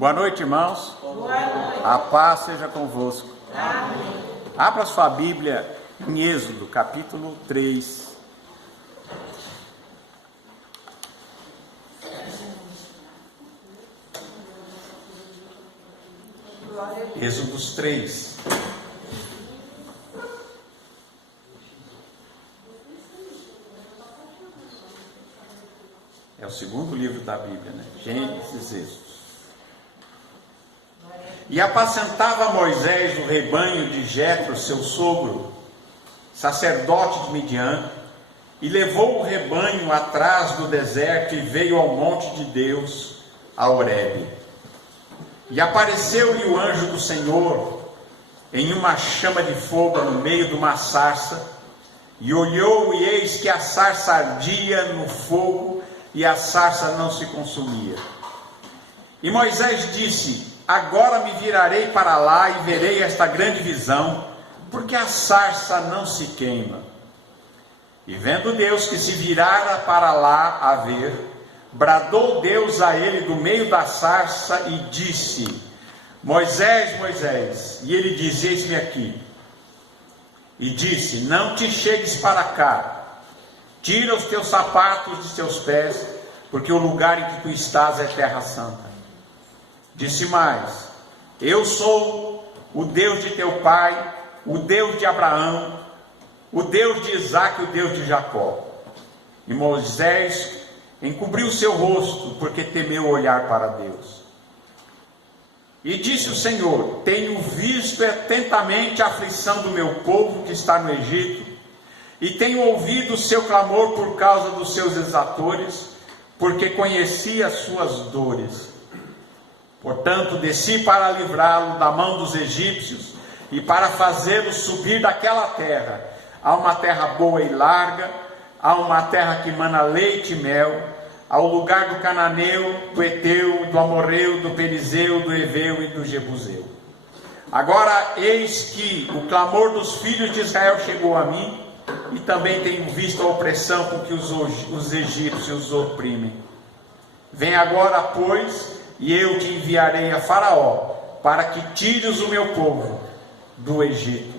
Boa noite, irmãos. Boa noite. A paz seja convosco. Amém. Abra sua Bíblia em Êxodo, capítulo 3. Êxodo 3. É o segundo livro da Bíblia, né? Gênesis, Êxodo. E apacentava Moisés o rebanho de Jetro, seu sogro, sacerdote de Midian, e levou o rebanho atrás do deserto e veio ao monte de Deus, a Horebe. E apareceu-lhe o anjo do Senhor em uma chama de fogo no meio de uma sarça, e olhou, e eis que a sarça ardia no fogo, e a sarça não se consumia. E Moisés disse: agora me virarei para lá e verei esta grande visão, porque a sarça não se queima. E vendo Deus que se virara para lá a ver, bradou Deus a ele do meio da sarça e disse: Moisés, Moisés. E ele disse: eis-me aqui. E disse: não te chegues para cá, tira os teus sapatos de teus pés, porque o lugar em que tu estás é terra santa. Disse mais: eu sou o Deus de teu pai, o Deus de Abraão, o Deus de Isaque, o Deus de Jacó. E Moisés encobriu o seu rosto, porque temeu olhar para Deus. E disse o Senhor: tenho visto atentamente a aflição do meu povo que está no Egito, e tenho ouvido o seu clamor por causa dos seus exatores, porque conheci as suas dores. Portanto, desci para livrá-lo da mão dos egípcios e para fazê-lo subir daquela terra, a uma terra boa e larga, a uma terra que mana leite e mel, ao lugar do cananeu, do eteu, do amorreu, do perizeu, do eveu e do jebuseu. Agora eis que o clamor dos filhos de Israel chegou a mim, e também tenho visto a opressão com que os egípcios oprimem. Vem agora, pois, e eu te enviarei a Faraó, para que tires o meu povo do Egito.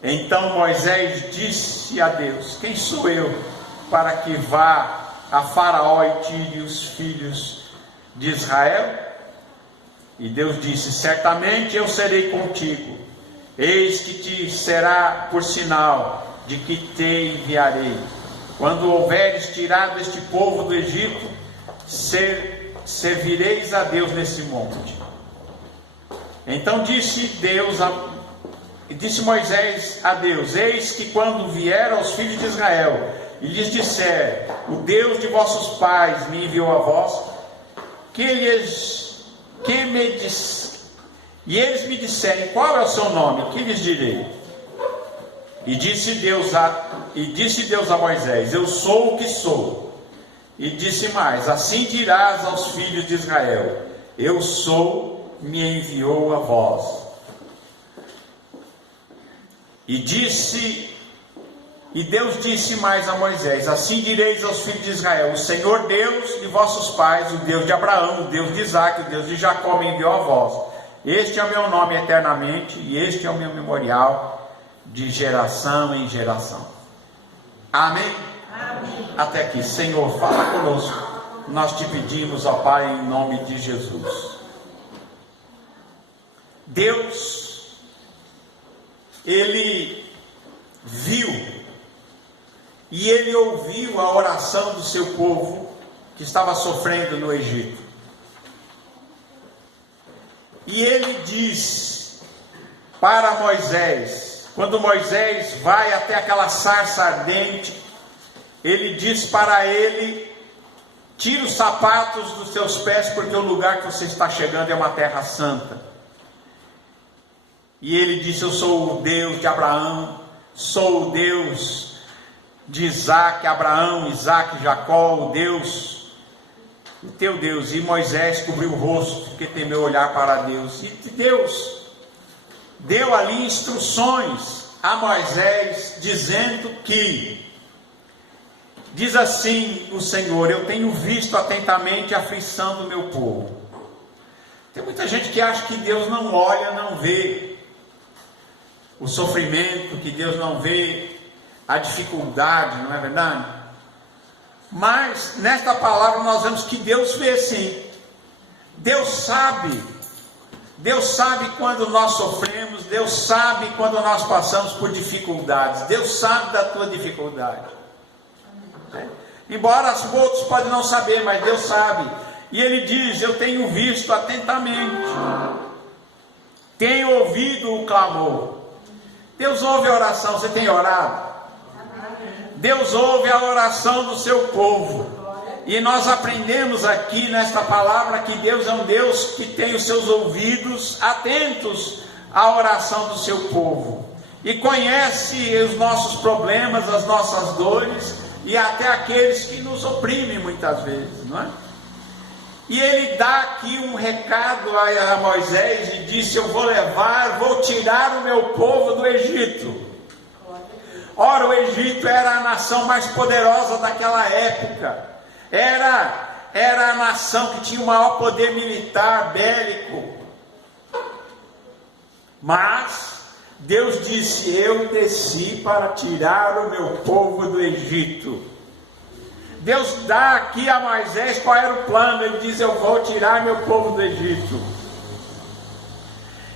Então Moisés disse a Deus: quem sou eu para que vá a Faraó e tire os filhos de Israel? E Deus disse: certamente eu serei contigo, eis que te será por sinal de que te enviarei. Quando houveres tirado este povo do Egito, servireis a Deus nesse monte. Então disse Moisés a Deus: eis que quando vier aos filhos de Israel e lhes disser: o Deus de vossos pais me enviou a vós, e eles me disserem: qual é o seu nome? Que lhes direi? E disse Deus a Moisés: eu sou o que sou. E disse mais: assim dirás aos filhos de Israel: eu sou, me enviou a vós. E Deus disse mais a Moisés: assim direis aos filhos de Israel: o Senhor Deus de vossos pais, o Deus de Abraão, o Deus de Isaque, o Deus de Jacó me enviou a vós. Este é o meu nome eternamente, e este é o meu memorial de geração em geração. Amém? Amém. Até aqui. Senhor, fala conosco. Nós te pedimos, ó Pai, em nome de Jesus. Deus, Ele viu e Ele ouviu a oração do seu povo que estava sofrendo no Egito. E Ele diz para Moisés, quando Moisés vai até aquela sarça ardente, Ele diz para ele: tira os sapatos dos seus pés, porque o lugar que você está chegando é uma terra santa. E ele disse: eu sou o Deus de Abraão, sou o Deus de Isaque, Abraão, Isaque, Jacó, o teu Deus. E Moisés cobriu o rosto, porque temeu olhar para Deus. E Deus deu ali instruções a Moisés, dizendo que: diz assim o Senhor: eu tenho visto atentamente a aflição do meu povo. Tem muita gente que acha que Deus não olha, não vê o sofrimento, que Deus não vê a dificuldade, não é verdade? Mas nesta palavra nós vemos que Deus vê sim. Deus sabe quando nós sofremos, Deus sabe quando nós passamos por dificuldades, Deus sabe da tua dificuldade. Embora os outros podem não saber, mas Deus sabe. E Ele diz: eu tenho visto atentamente, tenho ouvido o clamor. Deus ouve a oração. Você tem orado? Deus ouve a oração do seu povo. E nós aprendemos aqui nesta palavra que Deus é um Deus que tem os seus ouvidos atentos à oração do seu povo. E conhece os nossos problemas, as nossas dores e até aqueles que nos oprimem muitas vezes, não é? E Ele dá aqui um recado a Moisés e disse: eu vou tirar o meu povo do Egito. Ora, o Egito era a nação mais poderosa daquela época. Era a nação que tinha o maior poder militar, bélico. Mas Deus disse: eu desci para tirar o meu povo do Egito. Deus dá aqui a Moisés qual era o plano. Ele diz: eu vou tirar meu povo do Egito.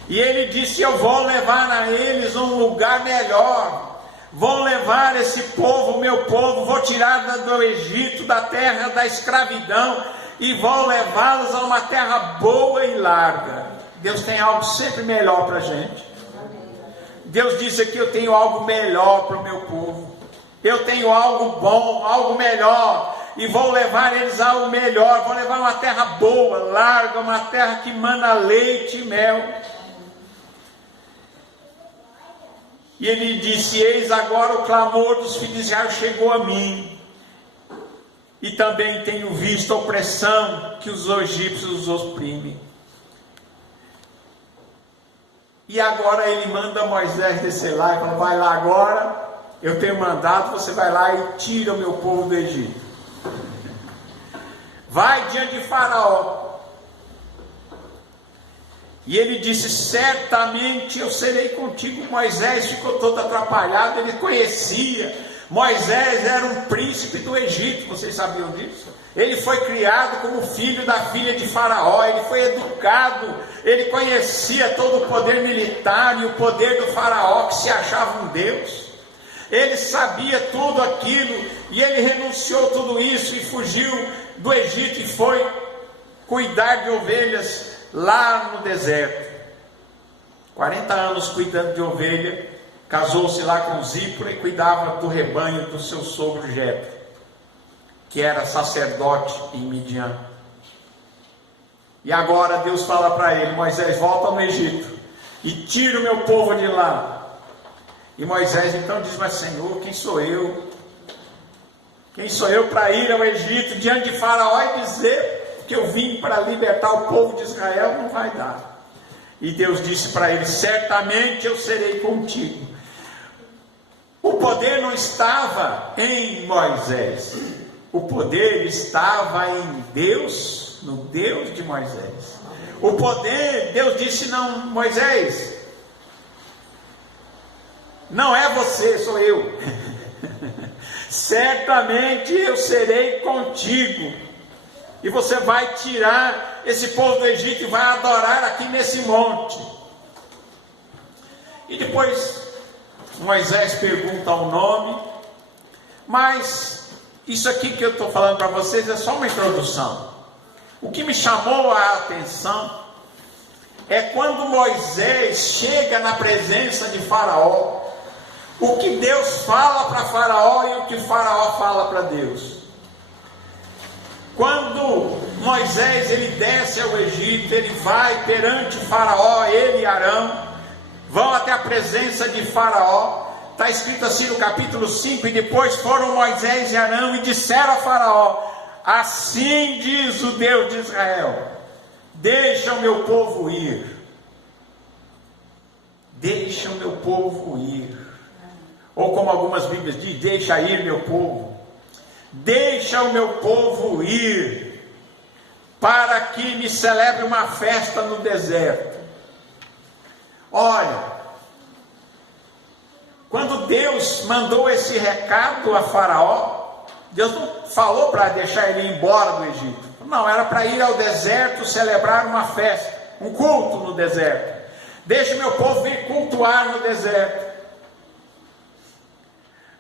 E ele disse: eu vou levar a eles um lugar melhor. Vou levar esse povo, meu povo, vou tirar do Egito, da terra da escravidão, e vou levá-los a uma terra boa e larga. Deus tem algo sempre melhor para a gente. Deus disse aqui: eu tenho algo melhor para o meu povo. Eu tenho algo bom, algo melhor, e vou levar eles ao melhor. Vou levar uma terra boa, larga, uma terra que mana leite e mel. E ele disse: eis agora o clamor dos filhos de Israel chegou a mim, e também tenho visto a opressão que os egípcios os oprimem. E agora ele manda Moisés descer lá e fala: vai lá agora, eu tenho mandado, você vai lá e tira o meu povo do Egito. Vai diante de Faraó. E ele disse: certamente eu serei contigo. Moisés ficou todo atrapalhado, ele conhecia. Moisés era um príncipe do Egito, vocês sabiam disso? Ele foi criado como filho da filha de Faraó, ele foi educado, ele conhecia todo o poder militar e o poder do Faraó, que se achava um Deus. Ele sabia tudo aquilo, e ele renunciou tudo isso e fugiu do Egito e foi cuidar de ovelhas lá no deserto. 40 anos cuidando de ovelha. Casou-se lá com Zípora e cuidava do rebanho do seu sogro Jetro, que era sacerdote em Midian. E agora Deus fala para ele: Moisés, volta no Egito e tira o meu povo de lá. E Moisés então diz: mas Senhor, quem sou eu? Quem sou eu para ir ao Egito diante de Faraó e dizer que eu vim para libertar o povo de Israel? Não vai dar. E Deus disse para ele: certamente eu serei contigo. O poder não estava em Moisés, o poder estava em Deus, no Deus de Moisés. O poder, Deus disse: não, Moisés, não é você, sou eu. Certamente eu serei contigo, e você vai tirar esse povo do Egito e vai adorar aqui nesse monte. E depois Moisés pergunta o nome, mas isso aqui que eu estou falando para vocês é só uma introdução. O que me chamou a atenção é quando Moisés chega na presença de Faraó, o que Deus fala para Faraó e o que Faraó fala para Deus. Quando Moisés ele desce ao Egito, ele vai perante Faraó, ele e Arão vão até a presença de Faraó. Está escrito assim no capítulo 5: e depois foram Moisés e Arão e disseram a Faraó: assim diz o Deus de Israel, deixa o meu povo ir. Deixa o meu povo ir. Ou como algumas Bíblias dizem: deixa ir meu povo. Deixa o meu povo ir. para que me celebre uma festa no deserto. Olha, quando Deus mandou esse recado a Faraó, Deus não falou para deixar ele ir embora do Egito. Não, era para ir ao deserto celebrar uma festa, um culto no deserto. Deixa o meu povo vir cultuar no deserto.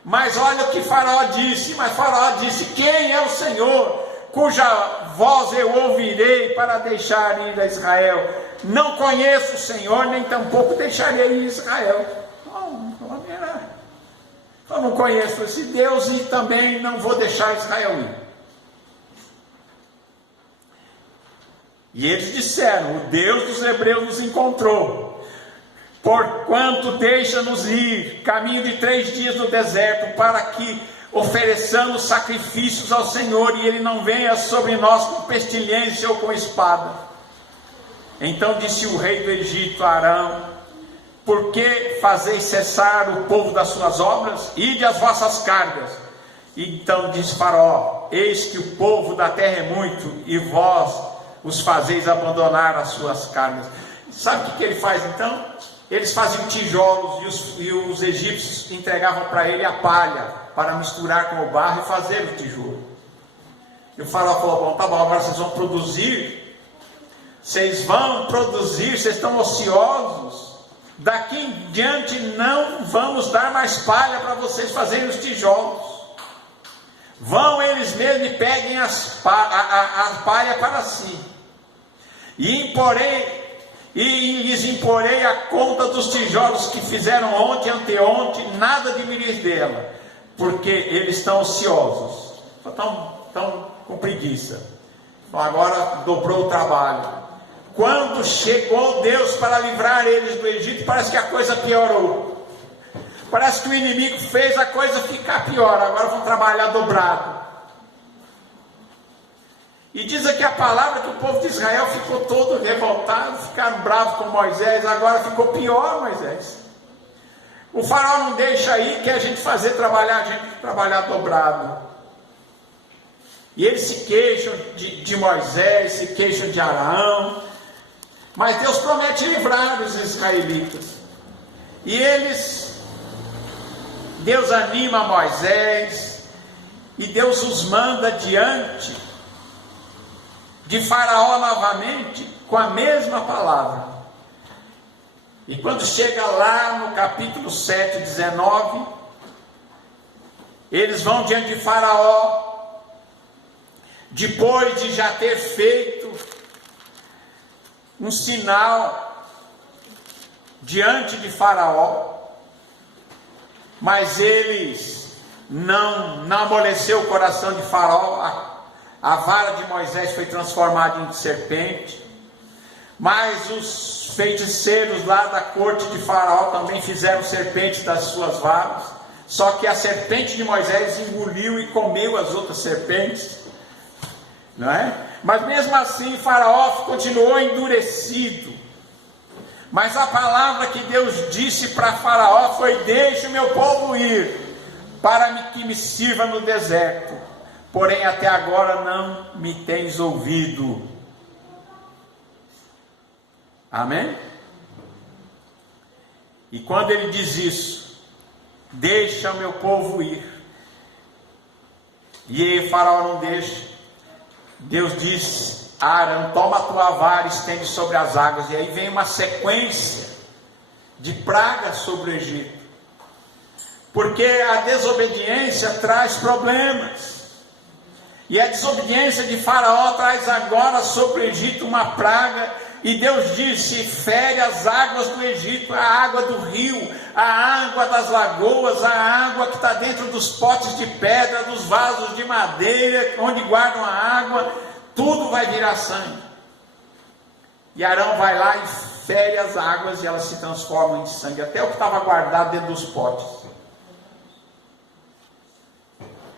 Mas olha o que Faraó disse. Mas Faraó disse: quem é o Senhor, cuja voz eu ouvirei para deixar ir a Israel? Não conheço o Senhor, nem tampouco deixarei ir Israel. Eu não conheço esse Deus e também não vou deixar Israel ir. E eles disseram: o Deus dos hebreus nos encontrou, porquanto deixa-nos ir, caminho de 3 dias no deserto, para que ofereçamos sacrifícios ao Senhor, e Ele não venha sobre nós com pestilência ou com espada. Então disse o rei do Egito a Arão: por que fazeis cessar o povo das suas obras? Ide as vossas cargas. Então disse Faraó: eis que o povo da terra é muito, e vós os fazeis abandonar as suas cargas. Sabe o que ele faz então? Eles faziam tijolos, e os egípcios entregavam para ele a palha, para misturar com o barro e fazer o tijolo. E o Faraó falou: bom, tá bom, agora vocês vão produzir. Vocês estão ociosos. Daqui em diante não vamos dar mais palha para vocês fazerem os tijolos. Vão eles mesmos e peguem a palha para si. E lhes imporei a conta dos tijolos que fizeram ontem, anteontem, nada diminuir dela, porque eles estão ociosos, estão com preguiça. Então agora dobrou o trabalho. Quando chegou Deus para livrar eles do Egito, parece que a coisa piorou. Parece que o inimigo fez a coisa ficar pior. Agora vão trabalhar dobrado. E diz aqui a palavra que o povo de Israel ficou todo revoltado, ficaram bravos com Moisés. Agora ficou pior, Moisés. O faraó não deixa aí, quer a gente trabalhar dobrado. E eles se queixam de Moisés, se queixam de Arão. Mas Deus promete livrar os israelitas. E Deus anima Moisés, e Deus os manda diante de Faraó novamente, com a mesma palavra. E quando chega lá no capítulo 7, 19, eles vão diante de Faraó, depois de já ter feito um sinal diante de Faraó, mas eles não amoleceu o coração de Faraó. A vara de Moisés foi transformada em serpente, mas os feiticeiros lá da corte de Faraó também fizeram serpentes das suas varas, só que a serpente de Moisés engoliu e comeu as outras serpentes, não é? Mas mesmo assim Faraó continuou endurecido. Mas a palavra que Deus disse para Faraó foi: deixe o meu povo ir, para que me sirva no deserto. Porém até agora não me tens ouvido. Amém? E quando ele diz isso, deixa o meu povo ir, e Faraó não deixa, Deus diz a Arão: toma a tua vara e estende sobre as águas. E aí vem uma sequência de pragas sobre o Egito, porque a desobediência traz problemas, e a desobediência de Faraó traz agora sobre o Egito uma praga. E Deus disse: fere as águas do Egito, a água do rio, a água das lagoas, a água que está dentro dos potes de pedra, dos vasos de madeira, onde guardam a água, tudo vai virar sangue. E Arão vai lá e fere as águas, e elas se transformam em sangue, até o que estava guardado dentro dos potes.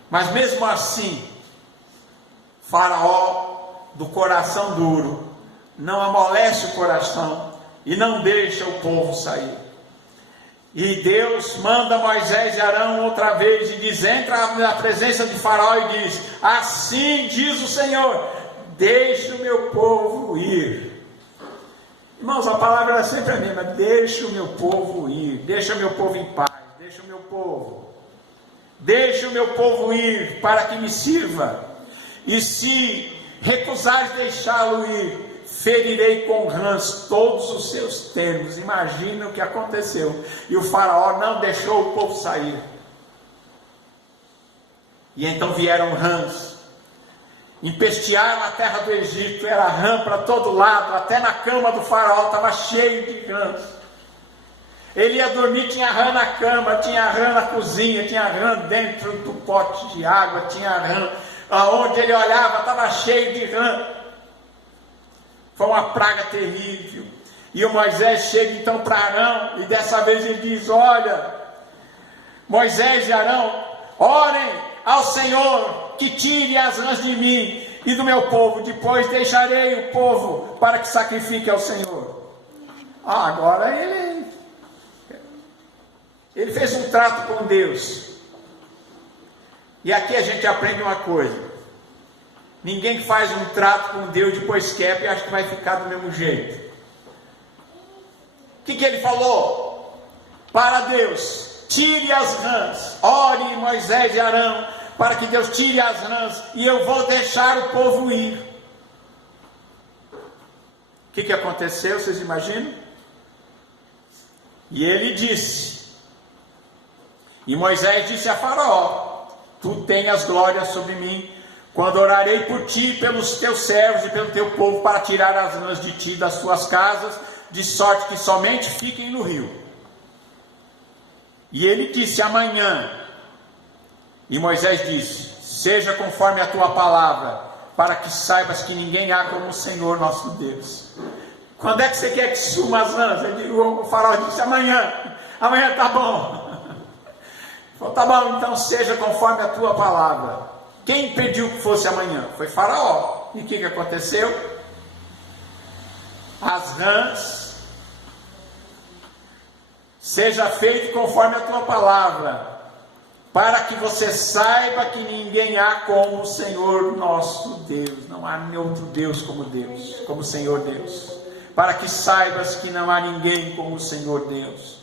Mas mesmo assim, Faraó, do coração duro, não amolece o coração e não deixa o povo sair. E Deus manda Moisés e Arão outra vez e diz: entra na presença de Faraó e diz: assim diz o Senhor, deixa o meu povo ir. Irmãos, a palavra é sempre a mesma: deixa o meu povo ir, deixa o meu povo em paz, deixa o meu povo. Deixa o meu povo ir para que me sirva, e se recusares deixá-lo ir, ferirei com rãs todos os seus termos. Imagina o que aconteceu. E o faraó não deixou o povo sair. E então vieram rãs, empestearam a terra do Egito, era rã para todo lado, até na cama do faraó estava cheio de rãs. Ele ia dormir, tinha rã na cama, tinha rã na cozinha, tinha rã dentro do pote de água, tinha rã, aonde ele olhava estava cheio de rã. Foi uma praga terrível. E o Moisés chega então para Arão, e dessa vez ele diz: olha, Moisés e Arão, orem ao Senhor que tire as rãs de mim e do meu povo, depois deixarei o povo para que sacrifique ao Senhor. Agora ele fez um trato com Deus. E aqui a gente aprende uma coisa: ninguém que faz um trato com Deus depois quebra e acha que vai ficar do mesmo jeito. O que ele falou para Deus? Tire as rãs. Ore Moisés e Arão para que Deus tire as rãs, e eu vou deixar o povo ir. O que aconteceu, vocês imaginam? E ele disse, e Moisés disse a Faraó: tu tenhas glória sobre mim, quando orarei por ti, pelos teus servos e pelo teu povo, para tirar as rãs de ti das suas casas, de sorte que somente fiquem no rio. E ele disse: amanhã. E Moisés disse: seja conforme a tua palavra, para que saibas que ninguém há como o Senhor nosso Deus. Quando é que você quer que suma as rãs? O faraó disse: amanhã. Amanhã tá bom. Falou: tá bom, então seja conforme a tua palavra. Quem impediu que fosse amanhã? Foi Faraó. E o que aconteceu? As rãs, seja feito conforme a tua palavra, para que você saiba que ninguém há como o Senhor nosso Deus. Não há outro Deus como Deus, como o Senhor Deus. Para que saibas que não há ninguém como o Senhor Deus.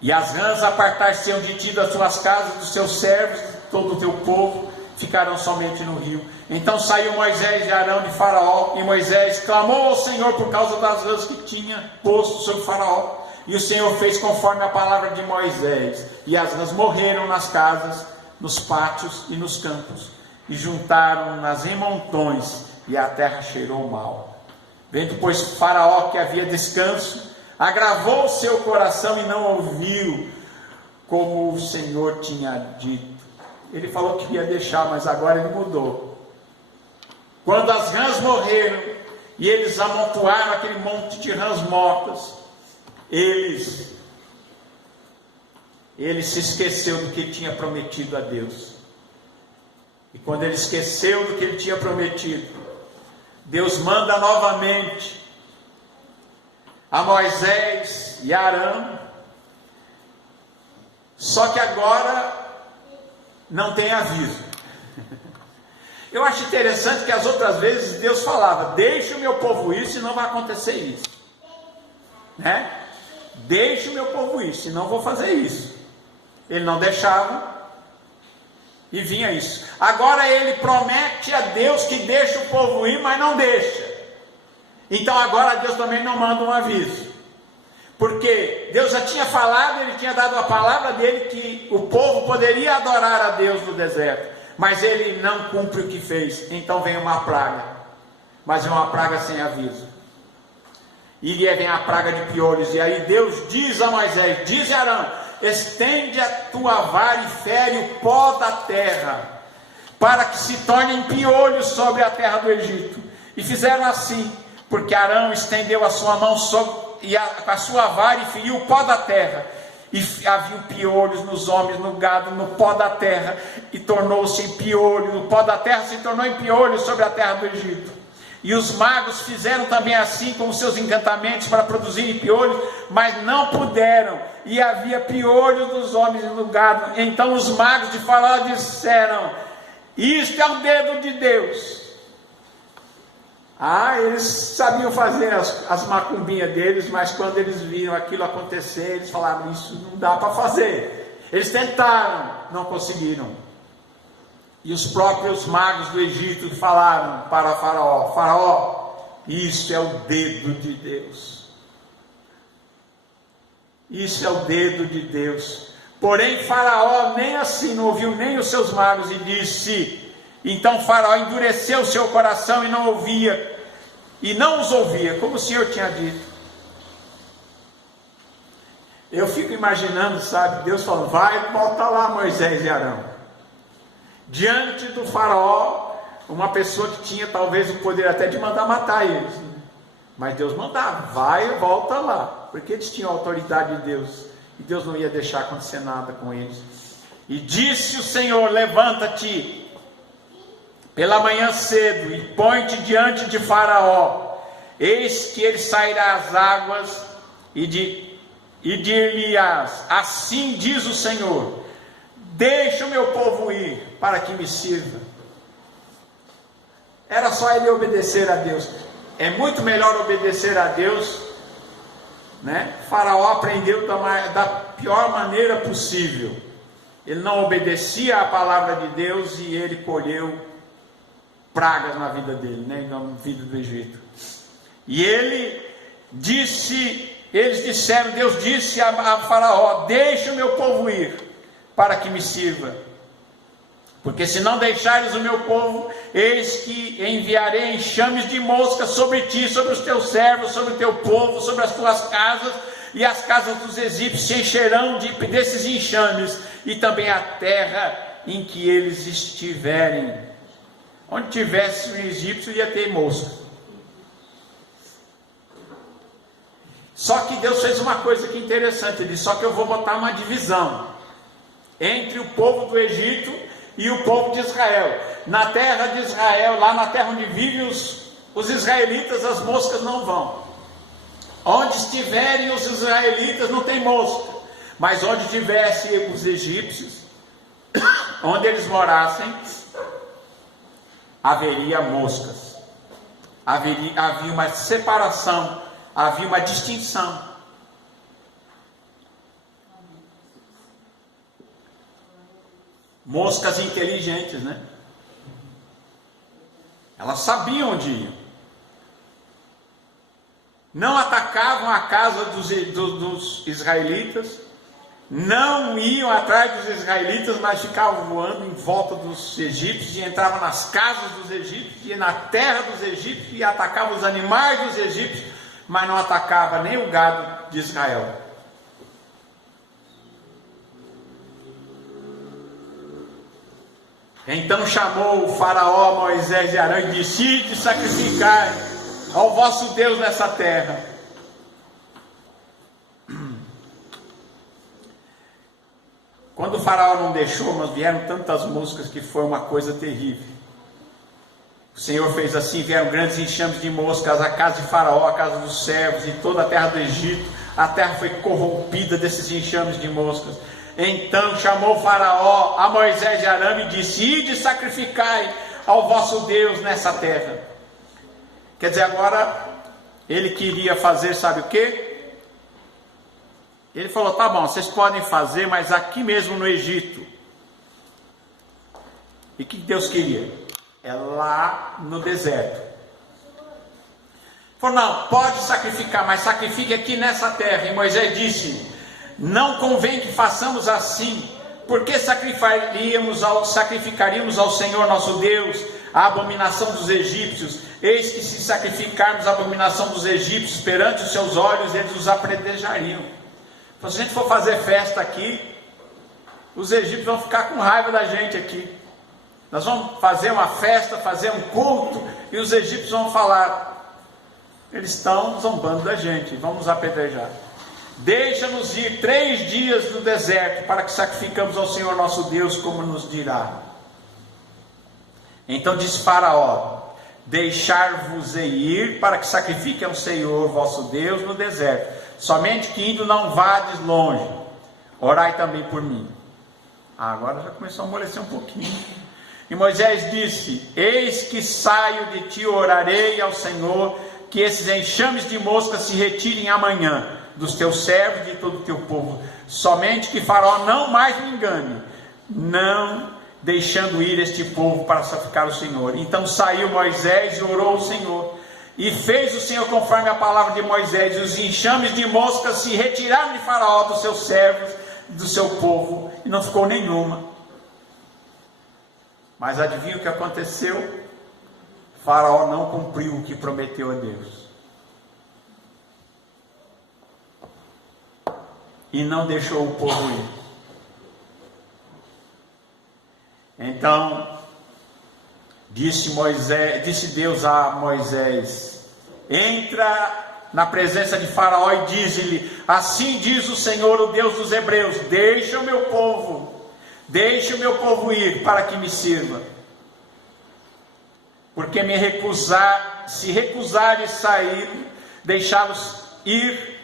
E as rãs apartar-se-ão de ti das tuas casas, dos seus servos, de todo o teu povo, ficarão somente no rio. Então saiu Moisés e Arão de Faraó, e Moisés clamou ao Senhor por causa das rãs que tinha posto sobre Faraó. E o Senhor fez conforme a palavra de Moisés, e as rãs morreram nas casas, nos pátios e nos campos, e juntaram-nas em montões, e a terra cheirou mal. Vendo, pois, Faraó que havia descanso, agravou o seu coração e não ouviu como o Senhor tinha dito. Ele falou que ia deixar, mas agora ele mudou. Quando as rãs morreram e eles amontoaram aquele monte de rãs mortas, ele se esqueceu do que ele tinha prometido a Deus. E quando ele esqueceu do que ele tinha prometido, Deus manda novamente a Moisés e a Arão, só que agora não tem aviso. Eu acho interessante que as outras vezes Deus falava: deixa o meu povo ir, senão vai acontecer isso, né? Deixa o meu povo ir, senão vou fazer isso. Ele não deixava e vinha isso. Agora ele promete a Deus que deixa o povo ir, mas não deixa. Então agora Deus também não manda um aviso, porque Deus já tinha falado, ele tinha dado a palavra dele que o povo poderia adorar a Deus no deserto, mas ele não cumpre o que fez. Então vem uma praga, mas é uma praga sem aviso. E vem a praga de piolhos. E aí Deus diz a Moisés, diz a Arão: estende a tua vara e fere o pó da terra, para que se tornem piolhos sobre a terra do Egito. E fizeram assim, porque Arão estendeu a sua mão com a sua vara e feriu o pó da terra. E havia piolhos nos homens, no gado, no pó da terra, e tornou-se em piolho. O pó da terra se tornou em piolho sobre a terra do Egito. E os magos fizeram também assim com os seus encantamentos para produzirem piolhos, mas não puderam, e havia piolhos nos homens e no gado. Então os magos de Faraó disseram: Isto é o dedo de Deus. Eles sabiam fazer as macumbinhas deles, mas quando eles viram aquilo acontecer, eles falaram, isso não dá para fazer. Eles tentaram, não conseguiram. E os próprios magos do Egito falaram para Faraó, Faraó, isso é o dedo de Deus. Isso é o dedo de Deus. Porém Faraó nem assim não ouviu nem os seus magos e disse, então Faraó endureceu o seu coração e não os ouvia, como o Senhor tinha dito. Eu fico imaginando, sabe, Deus falando, vai, volta lá Moisés e Arão. Diante do Faraó, uma pessoa que tinha talvez o poder até de mandar matar eles, né? Mas Deus mandava, vai e volta lá, porque eles tinham a autoridade de Deus, e Deus não ia deixar acontecer nada com eles. E disse o Senhor, levanta-te pela manhã cedo, e põe-te diante de Faraó, eis que ele sairá às águas, e dir-lhe-ás, assim diz o Senhor, deixa o meu povo ir, para que me sirva. Era só ele obedecer a Deus. É muito melhor obedecer a Deus, né? Faraó aprendeu da pior maneira possível. Ele não obedecia à palavra de Deus e ele colheu pragas na vida dele, né? Na vida do Egito. E eles disseram, Deus disse a Faraó, deixa o meu povo ir, para que me sirva. Porque se não deixares o meu povo, eis que enviarei enxames de moscas sobre ti, sobre os teus servos, sobre o teu povo, sobre as tuas casas, e as casas dos egípcios se encherão desses enxames, e também a terra em que eles estiverem. Onde tivesse um egípcio ia ter mosca. Só que Deus fez uma coisa que é interessante, ele disse, só que eu vou botar uma divisão entre o povo do Egito e o povo de Israel. Na terra de Israel, lá na terra onde vivem os israelitas, as moscas não vão. Onde estiverem os israelitas não tem mosca, mas onde tivessem os egípcios, onde eles morassem, haveria moscas. Havia uma separação, havia uma distinção. Moscas inteligentes, né? Elas sabiam onde iam. Não atacavam a casa dos israelitas, não iam atrás dos israelitas, mas ficavam voando em volta dos egípcios, e entravam nas casas dos egípcios, e na terra dos egípcios, e atacavam os animais dos egípcios, mas não atacava nem o gado de Israel. Então chamou o Faraó, Moisés e Arão e disse, ide sacrificar ao vosso Deus nessa terra. Quando o Faraó não deixou, mas vieram tantas moscas que foi uma coisa terrível. O Senhor fez assim, vieram grandes enxames de moscas à casa de Faraó, à casa dos servos e toda a terra do Egito. A terra foi corrompida desses enxames de moscas. Então chamou o Faraó a Moisés e Arão e disse, ide sacrificai ao vosso Deus nessa terra. Quer dizer, agora ele queria fazer, sabe o quê? Ele falou, tá bom, vocês podem fazer, mas aqui mesmo no Egito. E o que Deus queria? É lá no deserto. Falou, não, pode sacrificar, mas sacrifique aqui nessa terra. E Moisés disse, não convém que façamos assim, porque sacrificaríamos ao Senhor nosso Deus a abominação dos egípcios. Eis que se sacrificarmos a abominação dos egípcios perante os seus olhos, eles os apredejariam. Então, se a gente for fazer festa aqui, os egípcios vão ficar com raiva da gente aqui. Nós vamos fazer uma festa, fazer um culto, e os egípcios vão falar, eles estão zombando da gente, vamos nos apedrejar. Deixa-nos ir 3 dias no deserto, para que sacrificamos ao Senhor nosso Deus, como nos dirá. Então disse Faraó, deixar-vos-ei ir, para que sacrifiquem ao Senhor vosso Deus no deserto, somente que indo não vades longe, orai também por mim. Agora já começou a amolecer um pouquinho. E Moisés disse: eis que saio de ti, orarei ao Senhor, que esses enxames de moscas se retirem amanhã dos teus servos e de todo o teu povo, somente que Faraó não mais me engane, não deixando ir este povo para sacrificar o Senhor. Então saiu Moisés e orou ao Senhor, e fez o Senhor conforme a palavra de Moisés, e os enxames de moscas se retiraram de Faraó, dos seus servos, do seu povo, e não ficou nenhuma. Mas adivinha o que aconteceu? Faraó não cumpriu o que prometeu a Deus, e não deixou o povo ir. Então disse Deus a Moisés: entra na presença de Faraó e diz-lhe: assim diz o Senhor, o Deus dos Hebreus, deixa o meu povo ir, para que me sirva. Porque se recusares sair, deixá-los ir,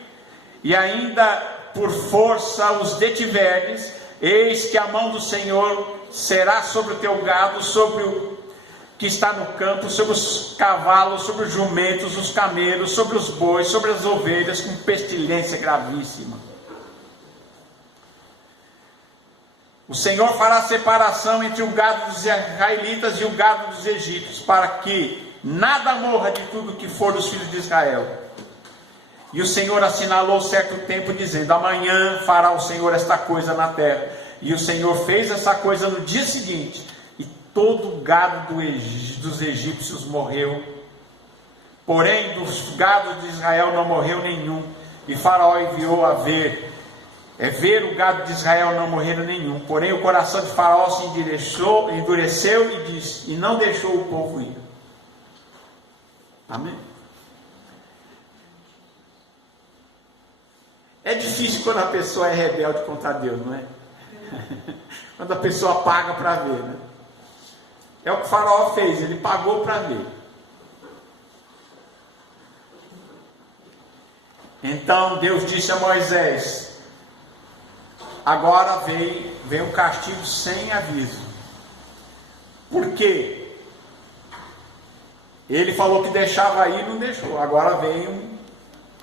e ainda por força os detiveres, eis que a mão do Senhor será sobre o teu gado, sobre o que está no campo, sobre os cavalos, sobre os jumentos, os camelos, sobre os bois, sobre as ovelhas, com pestilência gravíssima. O Senhor fará separação entre o gado dos israelitas e o gado dos egípcios, para que nada morra de tudo que for dos filhos de Israel. E o Senhor assinalou certo tempo, dizendo: amanhã fará o Senhor esta coisa na terra. E o Senhor fez essa coisa no dia seguinte, e todo o gado dos egípcios morreu. Porém, dos gados de Israel não morreu nenhum. E Faraó enviou a ver o gado de Israel, não morreram nenhum. Porém, o coração de Faraó se endureceu e não deixou o povo ir. Amém? É difícil quando a pessoa é rebelde contra Deus, não é? Quando a pessoa paga para ver, né? É o que Faraó fez, ele pagou para ver. Então Deus disse a Moisés: agora vem um castigo sem aviso. Por quê? Ele falou que deixava ir, não deixou. Agora vem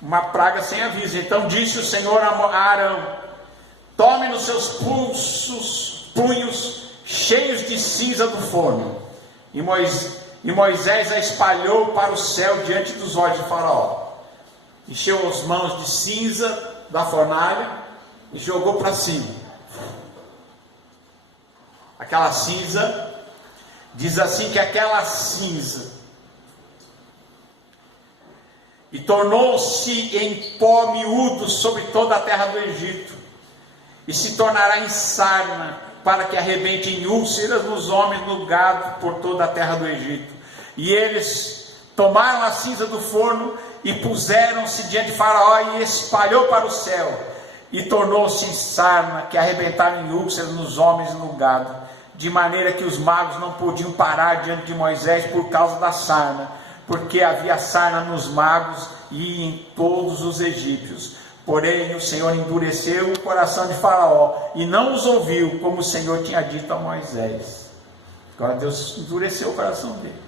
uma praga sem aviso. Então disse o Senhor a Arão: tome nos seus punhos cheios de cinza do forno. E Moisés a espalhou para o céu diante dos olhos de Faraó. Encheu as mãos de cinza da fornalha e jogou para cima. Aquela cinza, diz assim que aquela cinza, e tornou-se em pó miúdo sobre toda a terra do Egito, e se tornará em sarna, para que arrebente em úlceras nos homens, no gado, por toda a terra do Egito. E eles tomaram a cinza do forno e puseram-se diante de Faraó, e espalhou para o céu, e tornou-se em sarna, que arrebentaram em úlceras nos homens e no gado, de maneira que os magos não podiam parar diante de Moisés por causa da sarna, porque havia sarna nos magos e em todos os egípcios. Porém o Senhor endureceu o coração de Faraó e não os ouviu, como o Senhor tinha dito a Moisés. Agora Deus endureceu o coração dele.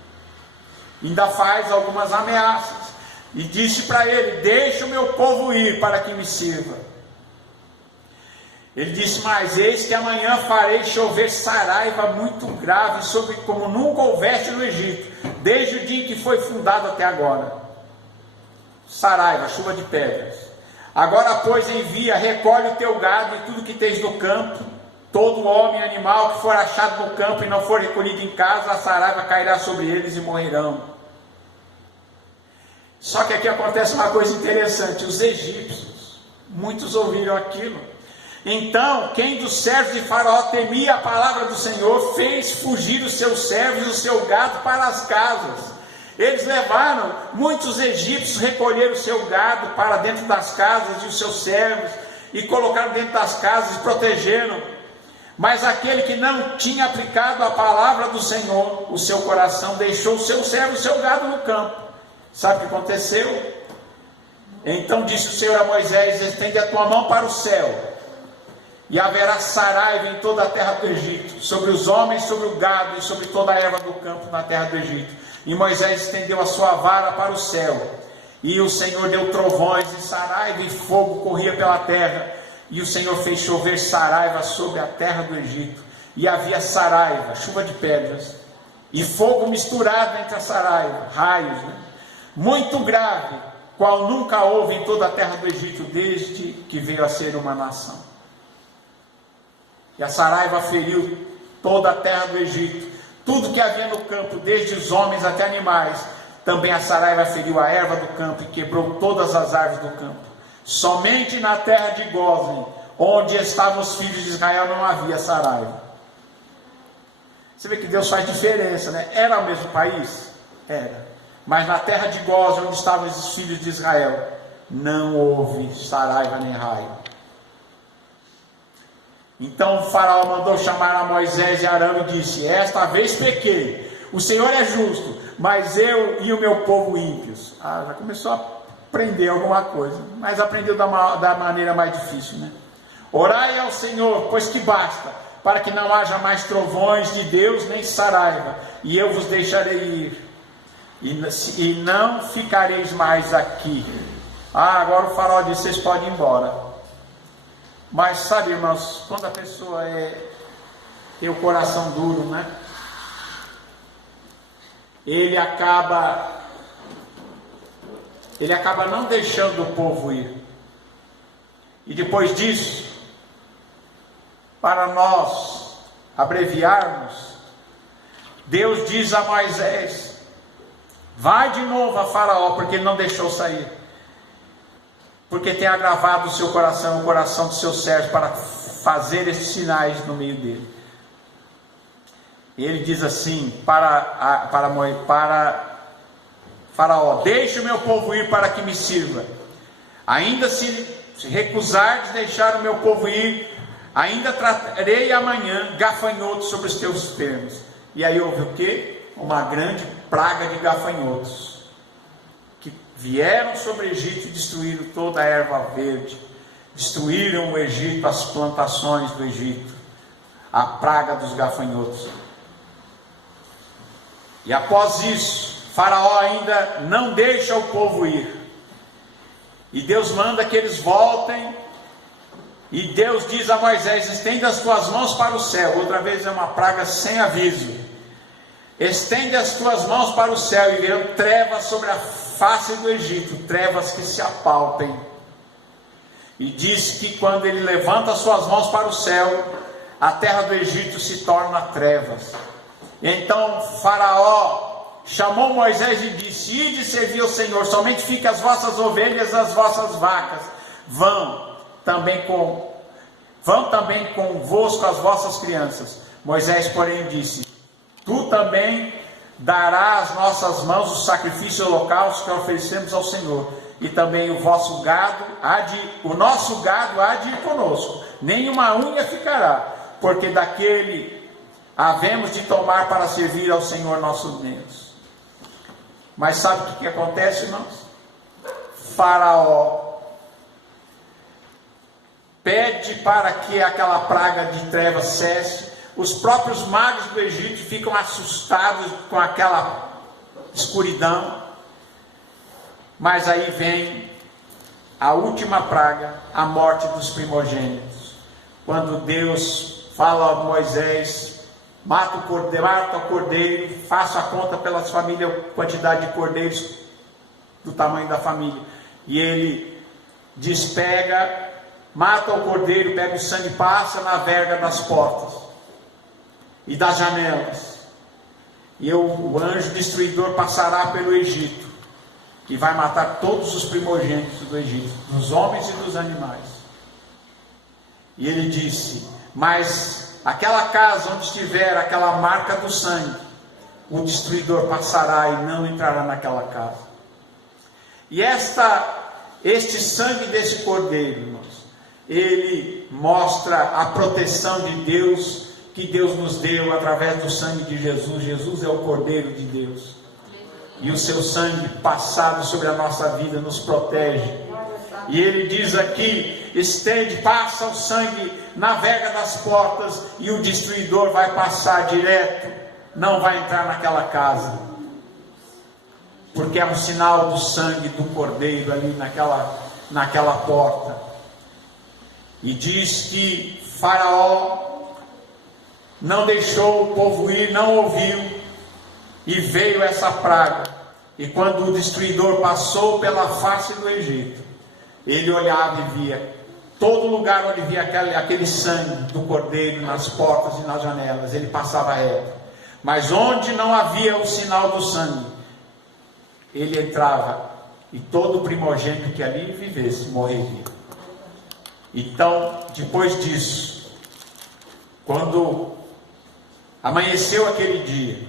Ainda faz algumas ameaças e disse para ele: deixa o meu povo ir, para que me sirva. Ele disse mais: eis que amanhã farei chover saraiva muito grave, sobre como nunca houveste no Egito, desde o dia em que foi fundado até agora. Saraiva, chuva de pedras. Agora, pois, envia, recolhe o teu gado e tudo que tens no campo, todo homem e animal que for achado no campo e não for recolhido em casa, a saraiva cairá sobre eles e morrerão. Só que aqui acontece uma coisa interessante: os egípcios, muitos ouviram aquilo. Então, quem dos servos de Faraó temia a palavra do Senhor, fez fugir os seus servos e o seu gado para as casas. Eles levaram, muitos egípcios recolheram o seu gado para dentro das casas e os seus servos, e colocaram dentro das casas e protegeram. Mas aquele que não tinha aplicado a palavra do Senhor, o seu coração, deixou o seu servo e o seu gado no campo. Sabe o que aconteceu? Então disse o Senhor a Moisés: estende a tua mão para o céu e haverá saraiva em toda a terra do Egito, sobre os homens, sobre o gado e sobre toda a erva do campo na terra do Egito. E Moisés estendeu a sua vara para o céu, e o Senhor deu trovões e saraiva, e fogo corria pela terra, e o Senhor fez chover saraiva sobre a terra do Egito, e havia saraiva, chuva de pedras, e fogo misturado entre a saraiva, raios, muito grave, qual nunca houve em toda a terra do Egito, desde que veio a ser uma nação. E a saraiva feriu toda a terra do Egito, tudo que havia no campo, desde os homens até animais. Também a saraiva feriu a erva do campo e quebrou todas as árvores do campo. Somente na terra de Gósen, onde estavam os filhos de Israel, não havia saraiva. Você vê que Deus faz diferença, né? Era o mesmo país? Era. Mas na terra de Gósen, onde estavam os filhos de Israel, não houve saraiva nem raio. Então o faraó mandou chamar a Moisés e Arão e disse: esta vez pequei, o Senhor é justo, mas eu e o meu povo ímpios. Já começou a aprender alguma coisa, mas aprendeu da maneira mais difícil, né? Orai ao Senhor, pois que basta, para que não haja mais trovões de Deus nem saraiva, e eu vos deixarei ir, e não ficareis mais aqui. Agora o faraó disse: vocês podem ir embora. Mas sabe, irmãos, quando a pessoa tem o coração duro, né? Ele acaba não deixando o povo ir. E depois disso, para nós abreviarmos, Deus diz a Moisés: vai de novo a Faraó, porque ele não deixou sair. Porque tem agravado o seu coração, o coração dos seus servos, para fazer esses sinais no meio dele. Ele diz assim para Faraó: deixe o meu povo ir para que me sirva. Ainda se recusardes deixar o meu povo ir, ainda tratarei amanhã gafanhotos sobre os teus termos. E aí houve o quê? Uma grande praga de gafanhotos, que vieram sobre o Egito e destruíram toda a erva verde, destruíram o Egito, as plantações do Egito, a praga dos gafanhotos. E após isso, Faraó ainda não deixa o povo ir, e Deus manda que eles voltem, e Deus diz a Moisés: estende as tuas mãos para o céu. Outra vez é uma praga sem aviso. Estende as tuas mãos para o céu, e verão trevas sobre a face do Egito, trevas que se apalpem. E diz que quando ele levanta as suas mãos para o céu, a terra do Egito se torna trevas. E então Faraó chamou Moisés e disse: ide servir ao Senhor, somente fiquem as vossas ovelhas e as vossas vacas, vão também convosco as vossas crianças. Moisés, porém, disse: tu também darás às nossas mãos o sacrifício e o holocausto que oferecemos ao Senhor, e também o nosso gado há de ir conosco, nenhuma unha ficará, porque daquele havemos de tomar para servir ao Senhor nosso Deus. Mas sabe o que acontece, irmãos? Faraó pede para que aquela praga de trevas cesse. Os próprios magos do Egito ficam assustados com aquela escuridão. Mas aí vem a última praga, a morte dos primogênitos. Quando Deus fala a Moisés: mata o cordeiro, faça a conta pelas famílias, a quantidade de cordeiros do tamanho da família. E ele despega, mata o cordeiro, pega o sangue e passa na verga das portas e das janelas. E o anjo destruidor passará pelo Egito e vai matar todos os primogênitos do Egito, dos homens e dos animais. E ele disse: mas aquela casa onde estiver aquela marca do sangue, o destruidor passará e não entrará naquela casa. E este sangue desse cordeiro, irmãos, ele mostra a proteção de Deus, que Deus nos deu através do sangue de Jesus. Jesus é o Cordeiro de Deus, e o seu sangue passado sobre a nossa vida nos protege. E ele diz aqui estende, passa o sangue, navega das portas, e o destruidor vai passar direto, não vai entrar naquela casa, porque é um sinal do sangue do cordeiro ali naquela porta. E diz que Faraó não deixou o povo ir, não ouviu, e veio essa praga. E quando o destruidor passou pela face do Egito, ele olhava e via, todo lugar onde via aquele sangue do cordeiro nas portas e nas janelas, ele passava reto. Mas onde não havia o sinal do sangue, ele entrava, e todo primogênito que ali vivesse morreria. Então, depois disso, quando amanheceu aquele dia,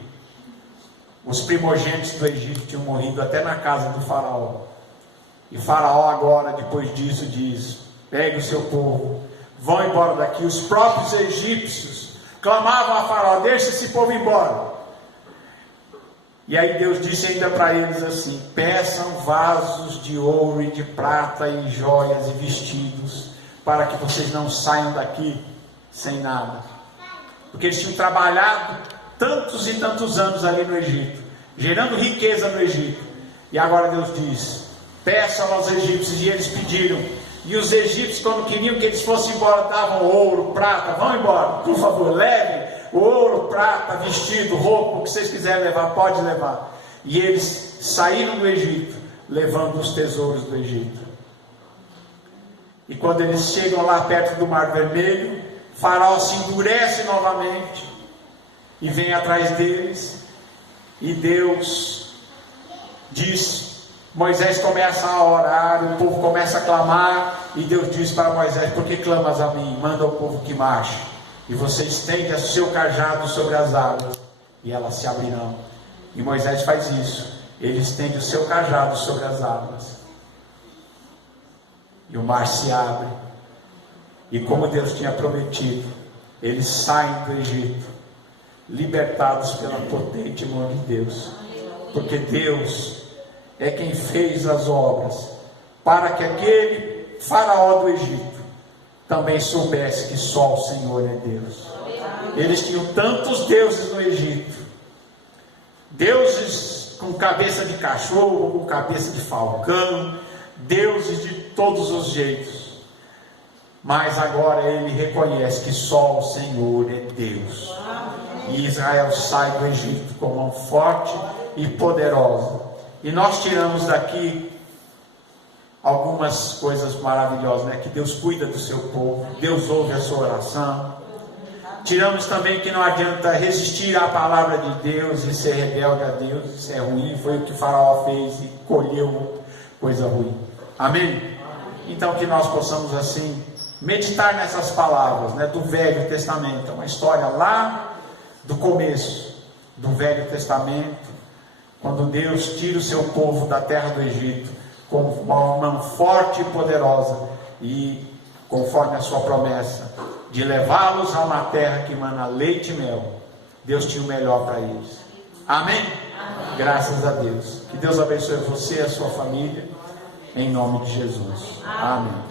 os primogênitos do Egito tinham morrido até na casa do faraó. E Faraó agora, depois disso, diz: pegue o seu povo, vão embora daqui. Os próprios egípcios clamavam a Faraó: deixa esse povo embora. E aí Deus disse ainda para eles assim: peçam vasos de ouro e de prata e joias e vestidos, para que vocês não saiam daqui sem nada. Porque eles tinham trabalhado tantos e tantos anos ali no Egito, gerando riqueza no Egito. E agora Deus diz: peçam aos egípcios. E eles pediram. E os egípcios, quando queriam que eles fossem embora, davam ouro, prata. Vão embora, por favor, levem o ouro, prata, vestido, roupa, o que vocês quiserem levar, pode levar. E eles saíram do Egito, levando os tesouros do Egito. E quando eles chegam lá perto do Mar Vermelho, Faraó se endurece novamente e vem atrás deles. E Deus diz, Moisés começa a orar, o povo começa a clamar, e Deus diz para Moisés: por que clamas a mim? Manda o povo que marche, e você estende o seu cajado sobre as águas, e elas se abrirão. E Moisés faz isso, ele estende o seu cajado sobre as águas, e o mar se abre, e como Deus tinha prometido, eles saem do Egito, libertados pela potente mão de Deus, porque Deus é quem fez as obras, para que aquele faraó do Egito também soubesse que só o Senhor é Deus. Eles tinham tantos deuses no Egito, deuses com cabeça de cachorro, com cabeça de falcão, deuses de todos os jeitos, mas agora ele reconhece que só o Senhor é Deus. E Israel sai do Egito com mão forte e poderosa. E nós tiramos daqui algumas coisas maravilhosas, né? Que Deus cuida do seu povo, Deus ouve a sua oração. Tiramos também que não adianta resistir à palavra de Deus e ser rebelde a Deus, isso é ruim. Foi o que Faraó fez e colheu coisa ruim. Amém? Então que nós possamos assim meditar nessas palavras, né, do Velho Testamento. É uma história lá do começo do Velho Testamento, quando Deus tira o seu povo da terra do Egito com uma mão forte e poderosa, e conforme a sua promessa de levá-los a uma terra que emana leite e mel, Deus tinha o melhor para eles. Amém? Amém? Graças a Deus. Que Deus abençoe você e a sua família, em nome de Jesus. Amém.